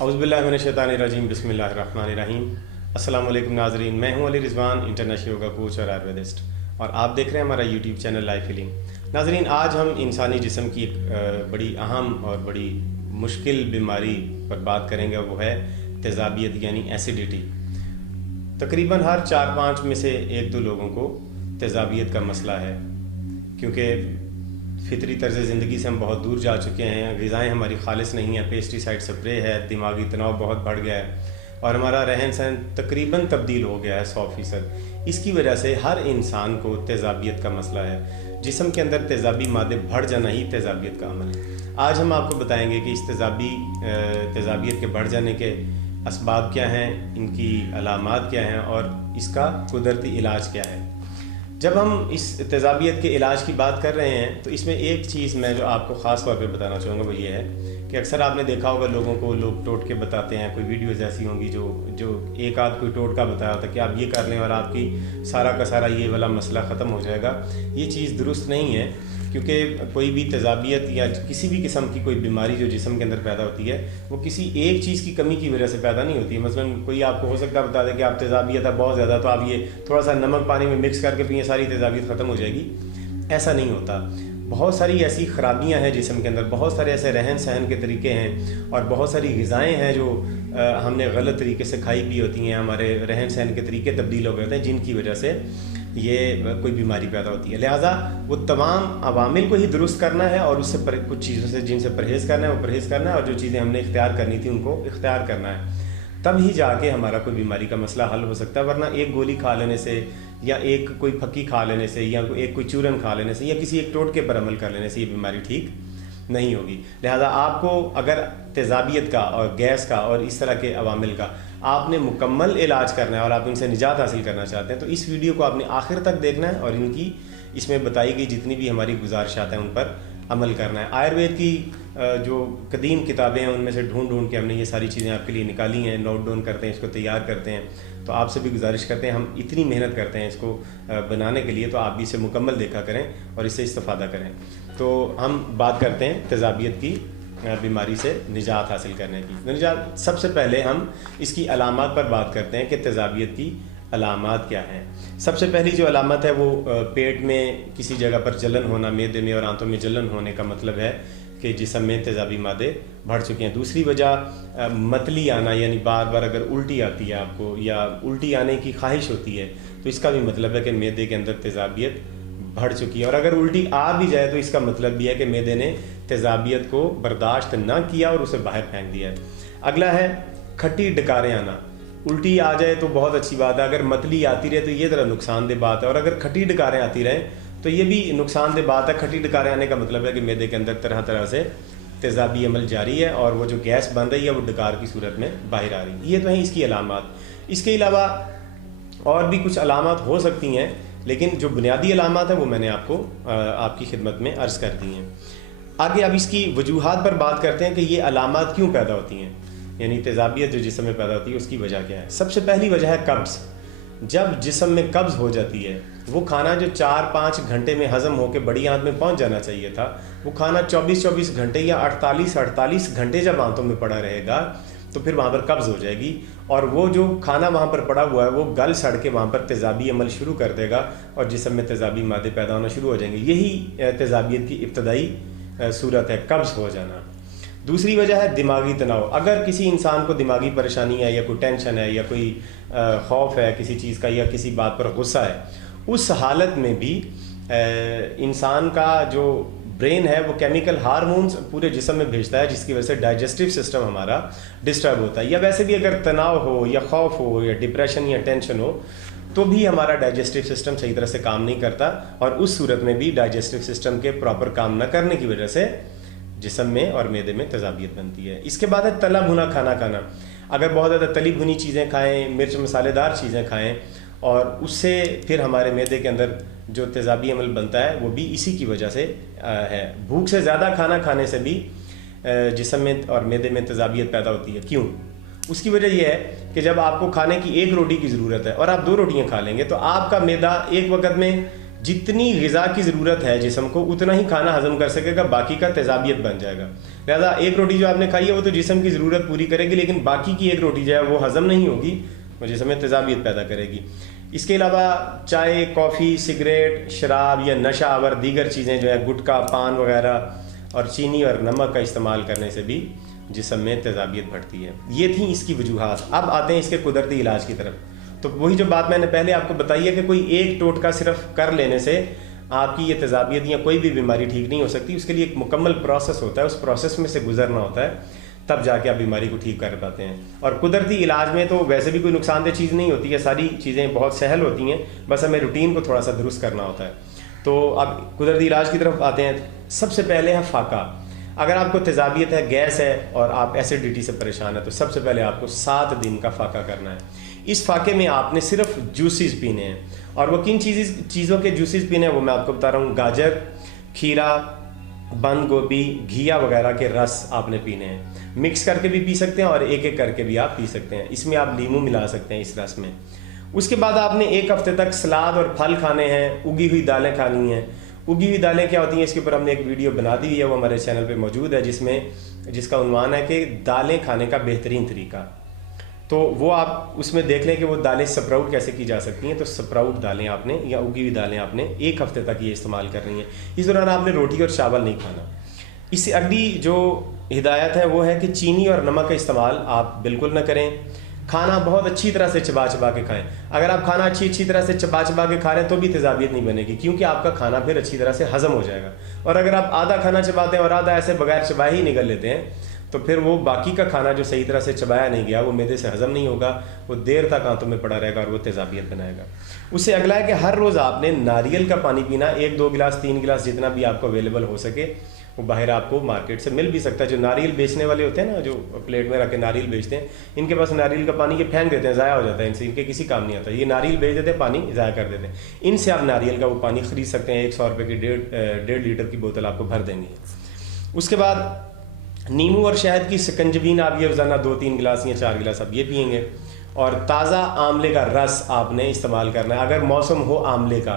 औज़ुबिल्लाहिमिनश्शैतानिर्रजीम बिस्मिल्लाहिर्रहमानिर्रहीम। अस्सलाम वालेकुम नाज़रीन, मैं हूं Ali Rizwan, international yoga coach और आयुर्वेदिस्ट, और आप देख रहे हैं हमारा यूट्यूब चैनल लाइफ हीलिंग। नाज़रीन, आज हम इंसानी जिस्म की एक बड़ी अहम और बड़ी मुश्किल बीमारी पर बात करेंगे, वो है तेज़ाबियत यानी एसिडिटी। तकरीबन हर 4-5 में से 1-2 लोगों को तेज़ाबियत का मसला है, क्योंकि फितरी तर्ज़ ज़िंदगी से हम बहुत दूर जा चुके हैं। ग़िज़ाएँ हमारी खालिस नहीं है, पेस्टिसाइड स्प्रे है, दिमागी तनाव बहुत बढ़ गया है और हमारा रहन सहन तकरीबन तब्दील हो गया है 100%। इसकी वजह से हर इंसान को तेज़ाबियत का मसला है। जिस्म के अंदर तेज़ाबी मादे बढ़ जाना ही तेज़ाबियत का अमल है। आज हम आपको बताएंगे कि इस तेज़ाबियत के बढ़ जाने के असबाब क्या हैं, इनकी अलामात क्या हैं और इसका कुदरती इलाज क्या है। जब हम इस तेज़ाबियत के इलाज की बात कर रहे हैं तो इसमें एक चीज़ मैं जो आपको ख़ास तौर पे बताना चाहूँगा वो ये है कि अक्सर आपने देखा होगा लोगों को लोग टोटके बताते हैं। कोई वीडियोज़ ऐसी होंगी जो एक आध कोई टोटका बताया होता है कि आप ये कर लें और आपकी सारा का सारा ये वाला मसला ख़त्म हो जाएगा। ये चीज़ दुरुस्त नहीं है, क्योंकि कोई भी तेज़ाबियत या किसी भी किस्म की कोई बीमारी जो जिस्म के अंदर पैदा होती है वो किसी एक चीज़ की कमी की वजह से पैदा नहीं होती है। मसलन कोई आपको हो सकता है बता दे कि आप तेज़ाबियत है बहुत ज़्यादा, तो आप ये थोड़ा सा नमक पानी में मिक्स करके पिए, सारी तेज़ाबियत ख़त्म हो जाएगी। ऐसा नहीं होता। बहुत सारी ऐसी ख़राबियाँ हैं जिस्म के अंदर, बहुत सारे ऐसे रहन सहन के तरीके हैं और बहुत सारी ग़िज़ाएँ हैं जो हमने गलत तरीके से खाई पी होती हैं, हमारे रहन सहन के तरीके तब्दील हो गए थे, जिनकी वजह से ये कोई बीमारी पैदा होती है। लिहाजा वो तमाम अवामिल को ही दुरुस्त करना है और उससे कुछ चीज़ों से जिनसे परहेज़ करना है वो परहेज़ करना है, और जो चीज़ें हमने इख्तियार करनी थी उनको इख्तियार करना है। तब ही जाके हमारा कोई बीमारी का मसला हल हो सकता है। वरना एक गोली खा लेने से या एक कोई फक्की खा लेने से या एक कोई चूरन खा लेने से या किसी एक टोटके पर अमल कर लेने से ये बीमारी ठीक नहीं होगी। लिहाजा आपको अगर तेज़ाबियत का और गैस का और इस तरह के अवामिल का आपने मुकम्मल इलाज करना है और आप इनसे निजात हासिल करना चाहते हैं तो इस वीडियो को आपने आखिर तक देखना है और इनकी इसमें बताई गई जितनी भी हमारी गुजारिशात हैं उन पर अमल करना है। आयुर्वेद की जो कदीम किताबें हैं उनमें से ढूंढ के हमने ये सारी चीज़ें आपके लिए निकाली हैं, नोट डाउन करते हैं, इसको तैयार करते हैं। तो आपसे भी गुजारिश करते हैं, हम इतनी मेहनत करते हैं इसको बनाने के लिए, तो आप भी इसे मुकम्मल देखा करें और इससे इस्तेफादा करें। तो हम बात करते हैं तेज़ाबियत की बीमारी से निजात हासिल करने की। सबसे पहले हम इसकी अलामात पर बात करते हैं कि तेज़ाबियत की अलामात क्या हैं। सबसे पहली जो अलामत है वो पेट में किसी जगह पर जलन होना, मैदे में और आंतों में जलन होने का मतलब है कि जिस्म में तेज़ाबी मादे बढ़ चुके हैं। दूसरी वजह मतली आना, यानी बार बार अगर उल्टी आती है आपको या उल्टी आने की ख्वाहिश होती है तो इसका भी मतलब है कि मैदे के अंदर तेज़ाबियत बढ़ चुकी है। और अगर उल्टी आ भी जाए तो इसका मतलब भी है कि मैदे ने तेज़ाबियत को बर्दाश्त ना किया और उसे बाहर फेंक दिया है। अगला है खट्टी डकारें आना। उल्टी आ जाए तो बहुत अच्छी बात है, अगर मतली आती रहे तो ये ज़रा नुकसानदेह बात है, और अगर खट्टी डकारें आती रहें तो ये भी नुकसानदेह बात है। खट्टी डकारें आने का मतलब है कि मैदे के अंदर तरह तरह से तेज़ाबी अमल जारी है और वो जो गैस बन रही है वो डकार की सूरत में बाहर आ रही है। ये तो है इसकी अलामात। इसके अलावा और भी कुछ अलामात हो सकती हैं, लेकिन जो बुनियादी अलामात है वो मैंने आपको आपकी खिदमत में अर्ज़ कर दी हैं। आगे अब इसकी वजूहात पर बात करते हैं कि ये अलामात क्यों पैदा होती हैं, यानी तेज़ाबियत जो जिस्म में पैदा होती है उसकी वजह क्या है। सबसे पहली वजह है कब्ज़। जब जिस्म में कब्ज़ हो जाती है, वो खाना जो 4-5 घंटे में हज़म होकर बड़ी आंत में पहुंच जाना चाहिए था, वो खाना 24-24 घंटे या 48-48 घंटे जब आंतों में पड़ा रहेगा तो फिर वहाँ पर कब्ज़ हो जाएगी और वो जो खाना वहाँ पर पड़ा हुआ है वो गल सड़ के वहाँ पर तेज़ाबी अमल शुरू कर देगा और जिस्म में तेज़ाबी मादे पैदा होना शुरू हो जाएंगे। यही तेज़ाबियत की इब्तदाई सूरत है, कब्ज़ हो जाना। दूसरी वजह है दिमागी तनाव। अगर किसी इंसान को दिमागी परेशानी है या कोई टेंशन है या कोई खौफ है किसी चीज़ का या किसी बात पर गुस्सा है, उस हालत में भी इंसान का जो ब्रेन है वो केमिकल हार्मोन्स पूरे जिस्म में भेजता है, जिसकी वजह से डाइजेस्टिव सिस्टम हमारा डिस्टर्ब होता है। या वैसे भी अगर तनाव हो या खौफ हो या डिप्रेशन या टेंशन हो तो भी हमारा डाइजेस्टिव सिस्टम सही तरह से काम नहीं करता और उस सूरत में भी डाइजेस्टिव सिस्टम के प्रॉपर काम न करने की वजह से जिस्म में और मैदे में तेज़ाबियत बनती है। इसके बाद है तला भुना खाना खाना। अगर बहुत ज़्यादा तली भुनी चीज़ें खाएं, मिर्च मसालेदार चीज़ें खाएं और उससे फिर हमारे मैदे के अंदर जो तेज़ाबी अमल बनता है वो भी इसी की वजह से है। भूख से ज़्यादा खाना खाने से भी जिस्म में और मैदे में तेज़ाबियत पैदा होती है। क्यों? उसकी वजह यह है कि जब आपको खाने की 1 रोटी की ज़रूरत है और आप 2 रोटियां खा लेंगे तो आपका मैदा एक वक्त में जितनी ग़िज़ा की ज़रूरत है जिस्म को उतना ही खाना हज़म कर सकेगा, बाकी का तेज़ाबियत बन जाएगा। लिहाजा एक रोटी जो आपने खाई है वो तो जिस्म की ज़रूरत पूरी करेगी, लेकिन बाकी की एक रोटी जो है वो हज़म नहीं होगी, वो जिस्म में तेज़ाबियत पैदा करेगी। इसके अलावा चाय, कॉफ़ी, सिगरेट, शराब या नशा आवर दीगर चीज़ें जो है, गुटखा, पान वगैरह और चीनी और नमक का इस्तेमाल करने से भी जिस्म में तेज़ाबियत बढ़ती है। ये थी इसकी वजूहात। अब आते हैं इसके कुदरती इलाज की तरफ। तो वही जो बात मैंने पहले आपको बताई है कि कोई एक टोटका सिर्फ कर लेने से आपकी ये तेज़ाबियत या कोई भी बीमारी ठीक नहीं हो सकती। उसके लिए एक मुकम्मल प्रोसेस होता है, उस प्रोसेस में से गुजरना होता है, तब जाके आप बीमारी को ठीक कर पाते हैं। और कुदरती इलाज में तो वैसे भी कोई नुकसानदेह चीज़ नहीं होती है, सारी चीज़ें बहुत सहल होती हैं, बस हमें रूटीन को थोड़ा सा दुरुस्त करना होता है। तो अब कुदरती इलाज की तरफ आते हैं। सबसे पहले है फ़ाका। अगर आपको तेज़ाबियत है, गैस है और आप एसिडिटी से परेशान है, तो सबसे पहले आपको 7 दिन का फ़ाका करना है। इस फाके में आपने सिर्फ जूसेस पीने हैं, और वो किन चीज़ों के जूसेस पीने हैं वो मैं आपको बता रहा हूँ। गाजर, खीरा, बंद गोभी, घिया वगैरह के रस आपने पीने हैं। मिक्स करके भी पी सकते हैं और एक एक करके भी आप पी सकते हैं। इसमें आप नींबू मिला सकते हैं इस रस में। उसके बाद आपने 1 हफ्ते तक सलाद और फल खाने हैं, उगी हुई दालें खानी हैं। उगी हुई दालें क्या होती हैं, इसके ऊपर हमने एक वीडियो बना दी है, वो हमारे चैनल पे मौजूद है, जिसका उन्वान है कि दालें खाने का बेहतरीन तरीका। तो वो आप उसमें देख लें कि वो दालें स्प्राउट कैसे की जा सकती हैं। तो स्प्राउट दालें आपने या उगी हुई दालें आपने 1 हफ्ते तक ये इस्तेमाल करनी है। इस दौरान आपने रोटी और चावल नहीं खाना। इससे अगली जो हिदायत है वो है कि चीनी और नमक का इस्तेमाल आप बिल्कुल ना करें। खाना बहुत अच्छी तरह से चबा चबा के खाएं। अगर आप खाना अच्छी तरह से चबा चबा के खा रहे हैं तो भी तेज़ाबियत नहीं बनेगी, क्योंकि आपका खाना फिर अच्छी तरह से हज़म हो जाएगा। और अगर आप आधा खाना चबाते हैं और आधा ऐसे बगैर चबाए ही निगल लेते हैं, तो फिर वो बाकी का खाना जो सही तरह से चबाया नहीं गया वो मैदे से हज़म नहीं होगा, वो देर तक आंतों में पड़ा रहेगा और वो तेज़ाबियत बनाएगा। उससे अगला है कि हर रोज़ आपने नारियल का पानी पीना, 1-2 गिलास 3 गिलास जितना भी आपको अवेलेबल हो सके। वो बाहर आपको मार्केट से मिल भी सकता है। जो नारियल बेचने वाले होते हैं ना, जो प्लेट में रख के नारियल बेचते हैं, इनके पास नारियल का पानी ये फेंक देते हैं, ज़ाया हो जाता है, इनसे इनके किसी काम नहीं आता। ये नारियल बेच देते हैं, पानी ज़ाया कर देते हैं। इनसे आप नारियल का वो पानी ख़रीद सकते हैं। 100 रुपये की 1.5 लीटर की बोतल आपको भर देंगे। उसके बाद नींबू और शहद की शिकंजबीन आप ये रोज़ाना 2-3 गिलास या 4 गिलास आप ये पियेंगे। और ताज़ा आंवले का रस आपने इस्तेमाल करना है। अगर मौसम हो आंवले का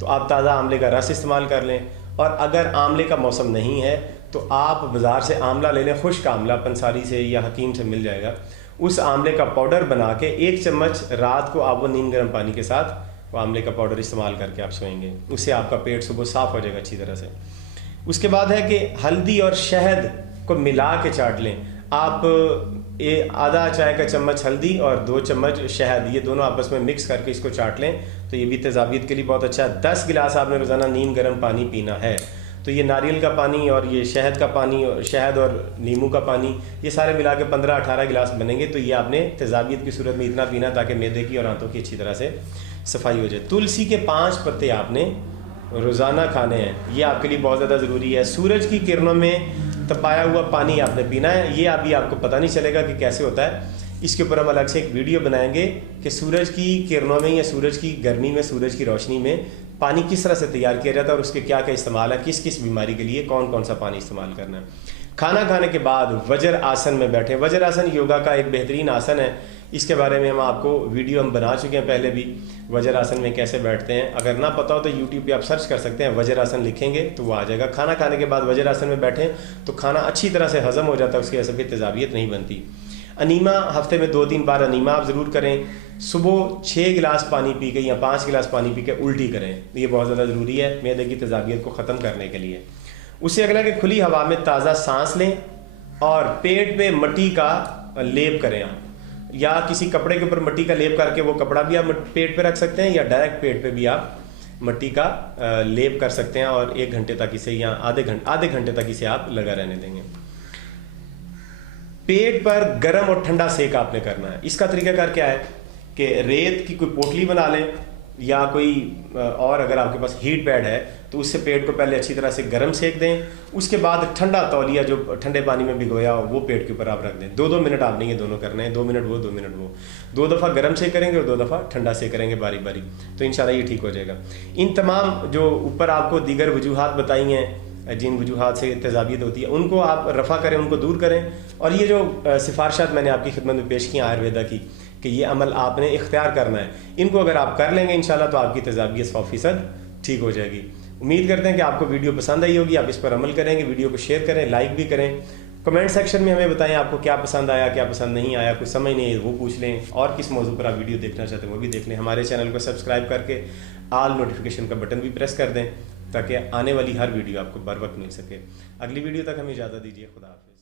तो आप ताज़ा आंवले का रस इस्तेमाल कर लें, और अगर आंवले का मौसम नहीं है तो आप बाज़ार से आंवला ले लें, खुश्क आंवला, पंसारी से या हकीम से मिल जाएगा। उस आंवले का पाउडर बना के 1 चम्मच रात को आप वो नीम गर्म पानी के साथ वो आंवले का पाउडर इस्तेमाल करके आप सोएंगे। उससे आपका पेट सुबह साफ़ हो जाएगा अच्छी तरह से। उसके बाद है कि हल्दी और शहद को मिला के चाट लें। आप आधा चाय का चम्मच हल्दी और 2 चम्मच शहद, ये दोनों आपस में मिक्स करके इसको चाट लें, तो ये भी तेज़ाबियत के लिए बहुत अच्छा है। 10 गिलास आपने रोज़ाना नीम गर्म पानी पीना है। तो ये नारियल का पानी और ये शहद का पानी और शहद और नींबू का पानी, ये सारे मिला के 15-18 गिलास बनेंगे। तो ये आपने तेज़ाबियत की सूरत में इतना पीना ताकि मैदे की और आंतों की अच्छी तरह से सफाई हो जाए। तुलसी के 5 पत्ते आपने रोज़ाना खाने हैं, ये आपके लिए बहुत ज़्यादा ज़रूरी है। सूरज की किरणों में तपाया हुआ पानी आपने पीना है। ये अभी आपको पता नहीं चलेगा कि कैसे होता है, इसके ऊपर हम अलग से एक वीडियो बनाएंगे कि सूरज की किरणों में या सूरज की गर्मी में, सूरज की रोशनी में पानी किस तरह से तैयार किया जाता है और उसके क्या क्या इस्तेमाल है, किस किस बीमारी के लिए कौन कौन सा पानी इस्तेमाल करना है। खाना खाने के बाद वज्र आसन में बैठे। वज्र आसन योगा का एक बेहतरीन आसन है, इसके बारे में हम आपको वीडियो हम बना चुके हैं पहले भी, वज्र आसन में कैसे बैठते हैं। अगर ना पता हो तो यूट्यूब पे आप सर्च कर सकते हैं, वज्र आसन लिखेंगे तो वो आ जाएगा। खाना खाने के बाद वज्र आसन में बैठें तो खाना अच्छी तरह से हज़म हो जाता है, उसकी वजह से फिर तेज़ाबियत नहीं बनती। अनीमा, हफ्ते में 2-3 बार अनीमा आप ज़रूर करें। सुबह 6 गिलास पानी पी के या 5 गिलास पानी पी के उल्टी करें, ये बहुत ज़्यादा ज़रूरी है मैदे की तेज़ाबियत को ख़त्म करने के लिए। उससे अगला कि खुली हवा में ताज़ा सांस लें और पेट पे मिट्टी का लेप करें आप, या किसी कपड़े के ऊपर मिट्टी का लेप करके वो कपड़ा भी आप पेट पे रख सकते हैं, या डायरेक्ट पेट पे भी आप मिट्टी का लेप कर सकते हैं और 1 घंटे तक इसे या आधे घंटे तक इसे आप लगा रहने देंगे। पेट पर गर्म और ठंडा सेक आपने करना है। इसका तरीकाकार क्या है कि रेत की कोई पोटली बना लें, या कोई और अगर आपके पास हीट पैड है तो उससे पेट को पहले अच्छी तरह से गर्म सेक दें। उसके बाद ठंडा तौलिया जो ठंडे पानी में भिगोया हो वो पेट के ऊपर आप रख दें। 2-2 मिनट आपने ये दोनों करने हैं, 2 मिनट वो 2 मिनट वो। 2 दफ़ा गर्म सेक करेंगे और 2 दफ़ा ठंडा सेक करेंगे बारी बारी, तो इंशाल्लाह ये ठीक हो जाएगा। इन तमाम जो ऊपर आपको दीगर वजूहात बताई हैं, जिन वजूहात से तेज़ाबियत होती है, उनको आप रफ़ा करें, उनको दूर करें। और ये जो सिफारशात मैंने आपकी खिदमत में पेश की आयुर्वेदा की कि ये अमल आपने इख्तियार करना है, इनको अगर आप कर लेंगे इंशाल्लाह तो आपकी तेज़ाबियत 100% ठीक हो जाएगी। उम्मीद करते हैं कि आपको वीडियो पसंद आई होगी, आप इस पर अमल करेंगे, वीडियो को शेयर करें, लाइक भी करें। कमेंट सेक्शन में हमें बताएं आपको क्या पसंद आया, क्या पसंद नहीं आया, कुछ समझ नहीं है वो पूछ लें, और किस मौजू पर आप वीडियो देखना चाहते हैं वो भी देख लें। हमारे चैनल को सब्सक्राइब करके ऑल नोटिफिकेशन का बटन भी प्रेस कर दें ताकि आने वाली हर वीडियो आपको बर वक्त मिल सके। अगली वीडियो तक हमें इजाज़त दीजिए। खुदा हाफिज़।